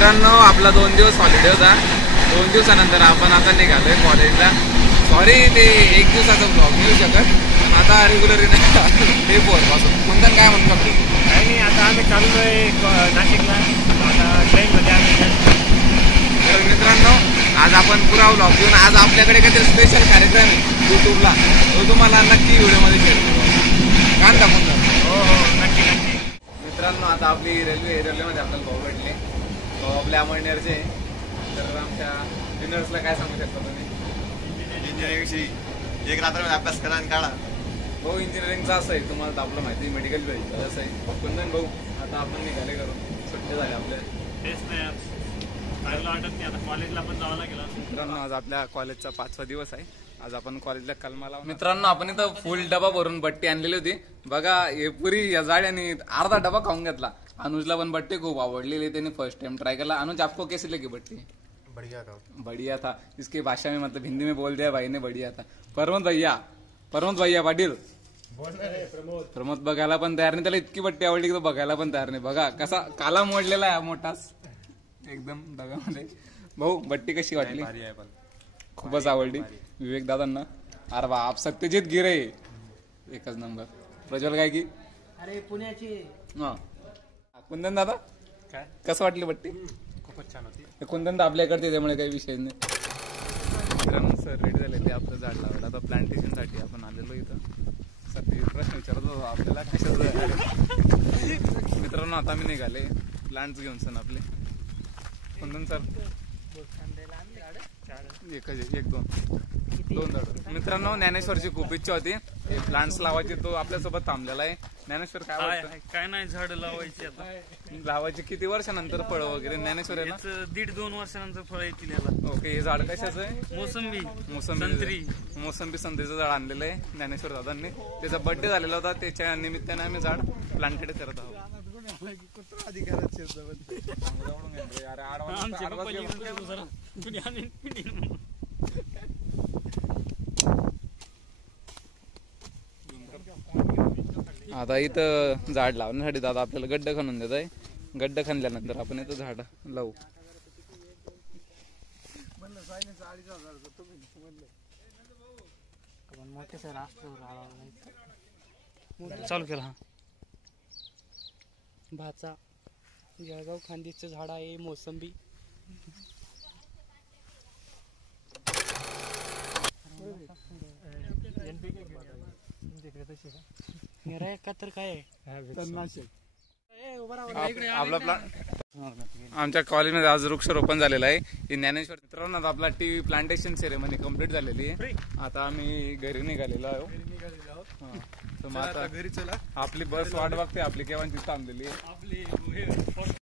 मित्रांनो आपला 2 दिवस हॉलिडे होता. 2 दिवसानंतर आपण आता निघालोय कॉलेजला. सॉरी ते 1 दिवसाचा ब्लॉग मिळू शकत पण आता रेग्युलर डे 4 पासून कोणतं काय म्हणू शकतो. काही नाही, आता आम्ही चाललोय नाशिकला. आता ट्रेनमध्ये आम्ही. तर मित्रांनो आज आपण पुरा ब्लॉग घेऊन आज आपल्याकडे काहीतरी स्पेशल कार्यक्रम आहे यूट्यूबला, तो तुम्हाला नक्की व्हिडिओमध्ये शेअर करू. कान दाखवून जा. हो हो, नक्की नक्की. मित्रांनो आता आपली रेल्वेमध्ये आपल्याला भाऊ भेटले, भाऊ आपल्या अमळनेरचे. तर आमच्या डिनर्सला काय सांगू शकता तुम्ही? इंजिनिअरिंगशी एक रात्र अभ्यास करा आणि काढा. भाऊ इंजिनिअरिंगचं असं आहे, तुम्हाला तर आपलं माहिती मेडिकल फील्ड असं आहे. कुंदन भाऊ आता आपण निघाले करून सुट्टे झाले आपल्या. तेच नाही, चांगलं वाटत नाही. आता कॉलेजला पण जावं लागेल. मित्रांनो आज आपल्या कॉलेजचा 5वा दिवस आहे. आज आपण कॉलेजला कलमाला. मित्रांनो आपण इथं फुल डबा भरून बट्टी आणलेली होती. बघा हे पुरी या जाड्याने अर्धा डबा खाऊन घेतला. अनुजला पण बट्टी खूप आवडलेली, त्याने फर्स्ट टाइम ट्राय केला. अनुज आपको कैसी लगी बट्टी? बढ़िया था. इसकी भाषा में मतलब हिंदी में बोल दिया भाई ने, बढ़िया था. प्रमोद भैया पाटील प्रमोद बघायला पण तयार नाही. त्याला इतकी बट्टी आवडली की तो बघायला पण तयार नाही. बघा कसा काला मोडलेला आहे मोठाच एकदम डब्यामध्ये. भाऊ बट्टी कशी वाटली? खूपच आवडली. विवेक दादांना अरे वा आप सत्यजित गिरे एकच नंबर. प्रज्वल काय की अरे पुण्याची. हा कुंदन दादा काय कसं वाटली बट्टी? खूपच छान होती. कुंदन तर आपल्याकडे त्यामुळे काही विषय नाही. मित्रांनो सर रेडी झाले ते आपलं झाड लावायला. आता प्लांटेशन साठी आपण आलेलो इथं. सर ते प्रश्न विचारत होतो आपल्याला कशाचं. मित्रांनो आता मी निघाले प्लांट्स घेऊन सण आपले. कुंदन सर एक दोन झाड. मित्रांनो ज्ञानेश्वरची खूप इच्छा होती प्लांट्स लावायची, तो आपल्यासोबत थांबलेला आहे. ज्ञानेश्वर काय वाटतं? काय नाही, झाड लावायची. आता लावायची किती वर्षानंतर फळ वगैरे? ज्ञानेश्वर आहे ना, 1.5-2 वर्षानंतर फळ येतील याला. ओके. हे झाड कशाचं आहे? मोसंबी संत्रीचं झाड आणलेलं आहे ज्ञानेश्वर दादांनी. त्याचा बर्थडे झालेला होता, त्याच्या निमित्ताने आम्ही झाड प्लांटेड करत आहोत. आता इथं झाड लावण्यासाठी दादा आपल्याला गड्डा खणून देत आहे. गड्डा खणल्यानंतर आपण इथं झाड लावू. चालू केला. हा भाचा जळगाव खांदीचं झाड आहे. मोसंबी का तर काय आपला प्लांट आमच्या कॉलेजमध्ये आज वृक्षारोपण झालेलं आहे. ही ज्ञानेश्वर. मित्रांनो आपला टी प्लांटेशन सेरेमनी कंप्लीट झालेली आहे. आता आम्ही घरी निघालेलो आहोत. घरी चला. आपली बस वाट बघते, आपली केव्हाची थांबलेली आहे.